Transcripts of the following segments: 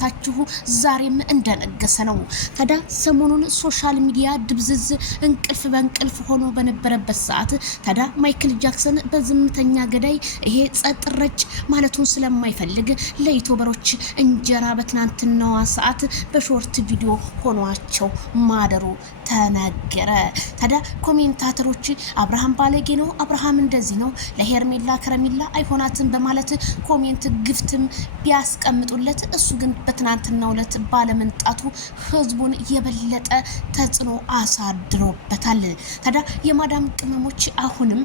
ታችሁ ዛሬም እንደነገሰ ነው። ታዲያ ሰሞኑን ሶሻል ሚዲያ ድብዝዝ እንቅልፍ በእንቅልፍ ሆኖ በነበረበት ሰዓት ታዲያ ማይክል ጃክሰን በዝምተኛ ገዳይ ይሄ ጸጥ ረጭ ማለቱን ስለማይፈልግ ለዩቲዩበሮች እንጀራ በትናንትናዋ ሰዓት በሾርት ቪዲዮ ሆኗቸው ማደሩ ተነገረ። ታዲያ ኮሜንታተሮች አብርሃም ባለጌ ነው፣ አብርሃም እንደዚህ ነው፣ ለሄርሜላ ከረሜላ አይሆናትም በማለት ኮሜንት ግፍትም ቢያስቀምጡለት እሱ ግን በትናንትናው ዕለት ባለመንጣቱ ህዝቡን የበለጠ ተጽዕኖ አሳድሮበታል። ታዲያ የማዳም ቅመሞች አሁንም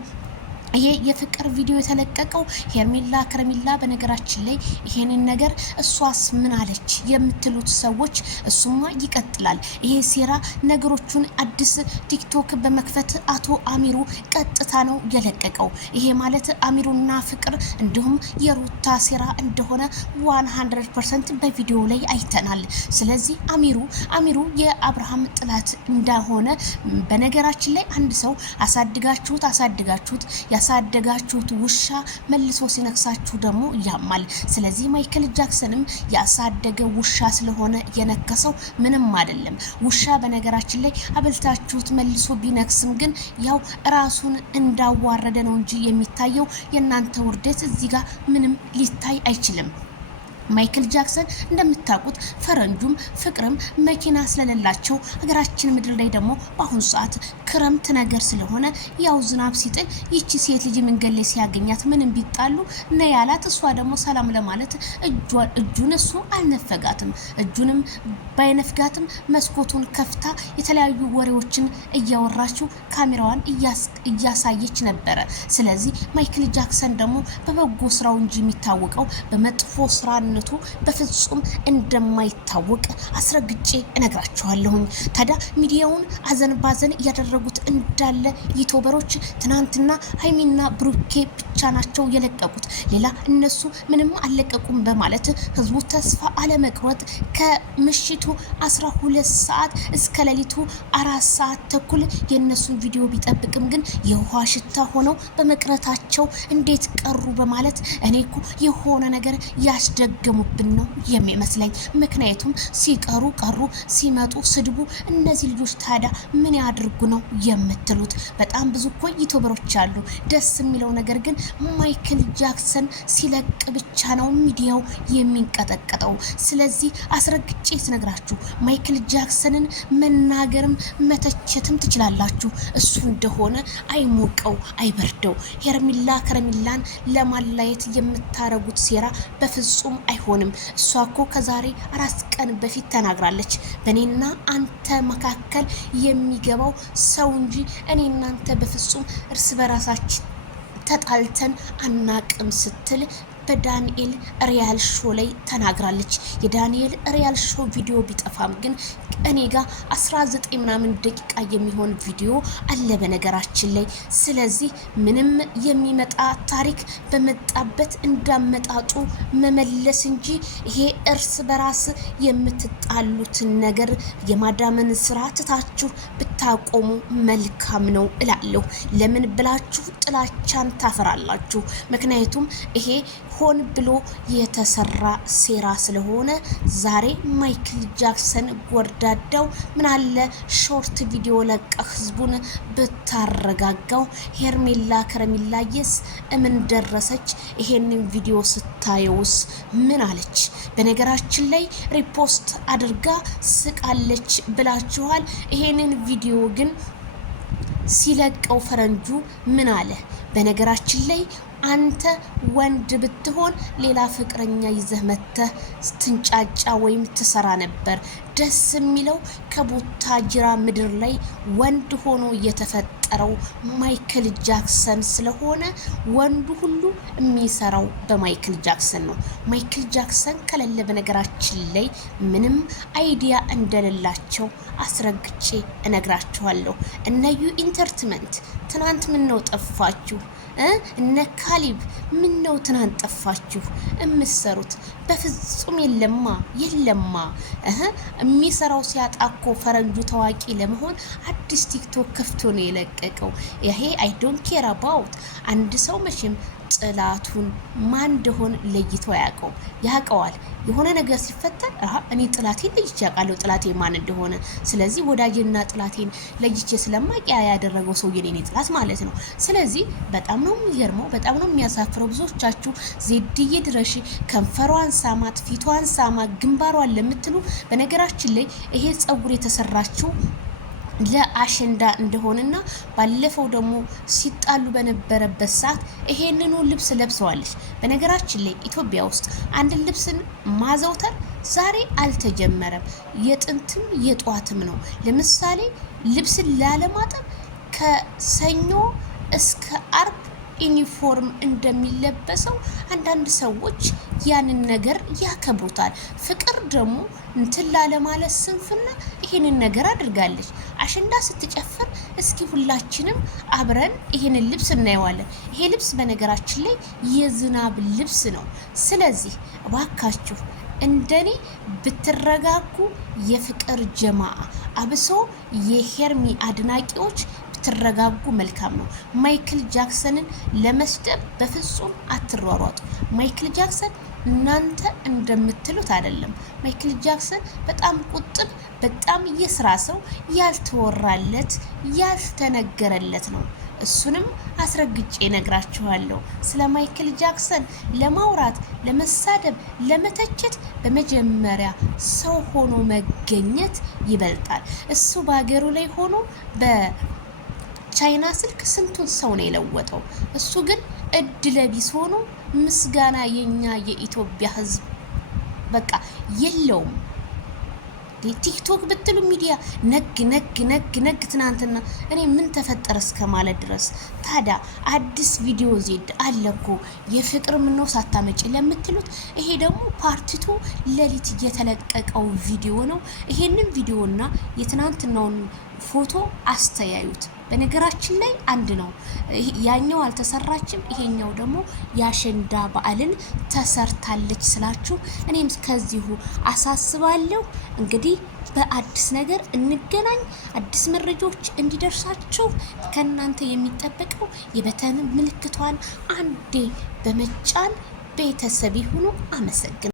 ይሄ የፍቅር ቪዲዮ የተለቀቀው ሄርሜላ ከረሜላ በነገራችን ላይ ይሄንን ነገር እሷስ ምን አለች የምትሉት ሰዎች እሱማ ይቀጥላል። ይሄ ሴራ ነገሮቹን አዲስ ቲክቶክ በመክፈት አቶ አሚሩ ቀጥታ ነው የለቀቀው። ይሄ ማለት አሚሩና ፍቅር እንዲሁም የሩታ ሴራ እንደሆነ 100% በቪዲዮ ላይ አይተናል። ስለዚህ አሚሩ የአብርሃም ጥላት እንደሆነ በነገራችን ላይ አንድ ሰው አሳድጋችሁት ያሳደጋችሁት ውሻ መልሶ ሲነክሳችሁ ደግሞ ያማል። ስለዚህ ማይክል ጃክሰንም ያሳደገ ውሻ ስለሆነ የነከሰው ምንም አይደለም። ውሻ በነገራችን ላይ አበልታችሁት መልሶ ቢነክስም ግን ያው ራሱን እንዳዋረደ ነው እንጂ የሚታየው የእናንተ ውርደት እዚህ ጋር ምንም ሊታይ አይችልም። ማይክል ጃክሰን እንደምታውቁት ፈረንጁም ፍቅርም መኪና ስለሌላቸው ሀገራችን ምድር ላይ ደግሞ በአሁኑ ሰዓት ክረምት ነገር ስለሆነ ያው ዝናብ ሲጥል ይቺ ሴት ልጅ መንገድ ላይ ሲያገኛት ምንም ቢጣሉ ነ ያላት እሷ ደግሞ ሰላም ለማለት እጁን እሱ አልነፈጋትም። እጁንም ባይነፍጋትም መስኮቱን ከፍታ የተለያዩ ወሬዎችን እያወራችው ካሜራዋን እያሳየች ነበረ። ስለዚህ ማይክል ጃክሰን ደግሞ በበጎ ስራው እንጂ የሚታወቀው በመጥፎ ስራ በፍጹም እንደማይታወቅ አስረግጬ እነግራችኋለሁኝ። ታዲያ ሚዲያውን አዘን ባዘን ያደረጉት እንዳለ ዩቲዩበሮች ትናንትና ሀይሚና ብሩኬ ብቻ ናቸው የለቀቁት፣ ሌላ እነሱ ምንም አልለቀቁም በማለት ህዝቡ ተስፋ አለመቁረጥ ከምሽቱ 12 ሰዓት እስከ ሌሊቱ 4 ሰዓት ተኩል የነሱን ቪዲዮ ቢጠብቅም ግን የውሃ ሽታ ሆነው በመቅረታቸው እንዴት ቀሩ በማለት እኔ እኮ የሆነ ነገር ያስደገሙብን ነው የሚመስለኝ። ምክንያቱም ሲቀሩ ቀሩ፣ ሲመጡ ስድቡ። እነዚህ ልጆች ታዲያ ምን ያድርጉ ነው የምትሉት? በጣም ብዙ እኮ ዩቲዩበሮች አሉ። ደስ የሚለው ነገር ግን ማይክል ጃክሰን ሲለቅ ብቻ ነው ሚዲያው የሚንቀጠቀጠው። ስለዚህ አስረግጬ ስነግራችሁ ማይክል ጃክሰንን መናገርም መተቸትም ትችላላችሁ። እሱ እንደሆነ አይሞቀው አይበርደው። ሄርሜላ ከረሜላን ለማላየት የምታረጉት ሴራ በፍጹም አይሆንም። እሷ እኮ ከዛሬ 4 ቀን በፊት ተናግራለች። በእኔና አንተ መካከል የሚገባው ሰው እንጂ እኔ እናንተ በፍጹም እርስ በራሳችን ተጣልተን አናቅም ስትል በዳንኤል ሪያል ሾው ላይ ተናግራለች። የዳንኤል ሪያል ሾው ቪዲዮ ቢጠፋም ግን እኔ ጋር 19 ምናምን ደቂቃ የሚሆን ቪዲዮ አለ በነገራችን ላይ። ስለዚህ ምንም የሚመጣ ታሪክ በመጣበት እንዳመጣጡ መመለስ እንጂ ይሄ እርስ በራስ የምትጣሉትን ነገር የማዳመን ስራ ትታችሁ ብታቆሙ መልካም ነው እላለሁ። ለምን ብላችሁ ጥላቻን ታፈራላችሁ? ምክንያቱም ይሄ ሆን ብሎ የተሰራ ሴራ ስለሆነ ዛሬ ማይክል ጃክሰን ጎርዳዳው ምን አለ ሾርት ቪዲዮ ለቀ ህዝቡን ብታረጋጋው። ሄርሜላ ከረሜላየስ እምን ደረሰች? ይሄንን ቪዲዮ ስታየውስ ምን አለች? በነገራችን ላይ ሪፖስት አድርጋ ስቃለች ብላችኋል። ይሄንን ቪዲዮ ግን ሲለቀው ፈረንጁ ምን አለ? በነገራችን ላይ አንተ ወንድ ብትሆን ሌላ ፍቅረኛ ይዘህ መተህ ስትንጫጫ ወይም ትሰራ ነበር። ደስ የሚለው ከቡታጅራ ምድር ላይ ወንድ ሆኖ የተፈጠረው ማይክል ጃክሰን ስለሆነ ወንዱ ሁሉ የሚሰራው በማይክል ጃክሰን ነው። ማይክል ጃክሰን ከሌለ በነገራችን ላይ ምንም አይዲያ እንደሌላቸው አስረግጬ እነግራችኋለሁ። እነዩ ኢንተርቴንመንት ትናንት ምን ነው ጠፋችሁ? እነ ካሊብ ምን ነው ትናንት ጠፋችሁ? እምሰሩት በፍጹም የለማ የሚሰራው ሲያጣኮ ፈረንጁ ታዋቂ ለመሆን አዲስ ቲክቶክ ከፍቶ ነው የለቀቀው። ይሄ አይ ዶንት ኬር አባውት አንድ ሰው መቼም ጥላቱን ማን እንደሆነ ለይቶ ያውቀዋል። የሆነ ነገር ሲፈጠር እኔ ጥላቴን ለይቼ ያውቃለሁ፣ ጥላቴ ማን እንደሆነ። ስለዚህ ወዳጅና ጥላቴን ለይቼ ስለማውቅ ያደረገው ሰውዬ የኔ ጥላት ማለት ነው። ስለዚህ በጣም ነው የሚገርመው፣ በጣም ነው የሚያሳፍረው። ብዙዎቻችሁ ዜድዬ ድረሽ ከንፈሯን ሳማት፣ ፊቷን ሳማ፣ ግንባሯን ለምትሉ በነገራችን ላይ ይሄ ጸጉር የተሰራችው ለአሸንዳ እንደሆነና ባለፈው ደግሞ ሲጣሉ በነበረበት ሰዓት ይሄንኑ ልብስ ለብሰዋለች። በነገራችን ላይ ኢትዮጵያ ውስጥ አንድን ልብስን ማዘውተር ዛሬ አልተጀመረም፣ የጥንትም የጧትም ነው። ለምሳሌ ልብስን ላለማጠብ ከሰኞ እስከ አርብ ዩኒፎርም እንደሚለበሰው አንዳንድ ሰዎች ያንን ነገር ያከብሩታል። ፍቅር ደግሞ እንትን ላለማለት ስንፍና ይሄንን ነገር አድርጋለች። አሸንዳ ስትጨፍር እስኪ ሁላችንም አብረን ይሄንን ልብስ እናየዋለን። ይሄ ልብስ በነገራችን ላይ የዝናብ ልብስ ነው። ስለዚህ እባካችሁ እንደኔ ብትረጋጉ፣ የፍቅር ጀማአ አብሶ የሄርሚ አድናቂዎች ትረጋጉ መልካም ነው። ማይክል ጃክሰንን ለመስደብ በፍጹም አትሯሯጡ። ማይክል ጃክሰን እናንተ እንደምትሉት አይደለም። ማይክል ጃክሰን በጣም ቁጥብ፣ በጣም የስራ ሰው፣ ያልተወራለት ያልተነገረለት ነው። እሱንም አስረግጬ ነግራችኋለሁ። ስለ ማይክል ጃክሰን ለማውራት፣ ለመሳደብ፣ ለመተቸት በመጀመሪያ ሰው ሆኖ መገኘት ይበልጣል። እሱ በሀገሩ ላይ ሆኖ ቻይና ስልክ ስንቱን ሰው ነው የለወጠው። እሱ ግን እድለቢስ ሆኖ ምስጋና የኛ የኢትዮጵያ ሕዝብ በቃ የለውም። ቲክቶክ ብትሉ ሚዲያ ነግ ትናንትና እኔ ምን ተፈጠረ እስከ ማለት ድረስ። ታዲያ አዲስ ቪዲዮ ዜድ አለኮ የፍቅር ምነው ሳታመጪ ለምትሉት ይሄ ደግሞ ፓርቲቱ ሌሊት እየተለቀቀው ቪዲዮ ነው። ይሄንን ቪዲዮና የትናንትናውን ፎቶ አስተያዩት። በነገራችን ላይ አንድ ነው። ያኛው አልተሰራችም፣ ይሄኛው ደግሞ የአሸንዳ በዓልን ተሰርታለች ስላችሁ እኔም ከዚሁ አሳስባለሁ። እንግዲህ በአዲስ ነገር እንገናኝ። አዲስ መረጃዎች እንዲደርሳችሁ ከእናንተ የሚጠበቀው የበተን ምልክቷን አንዴ በመጫን ቤተሰብ ይሁኑ። አመሰግናለሁ።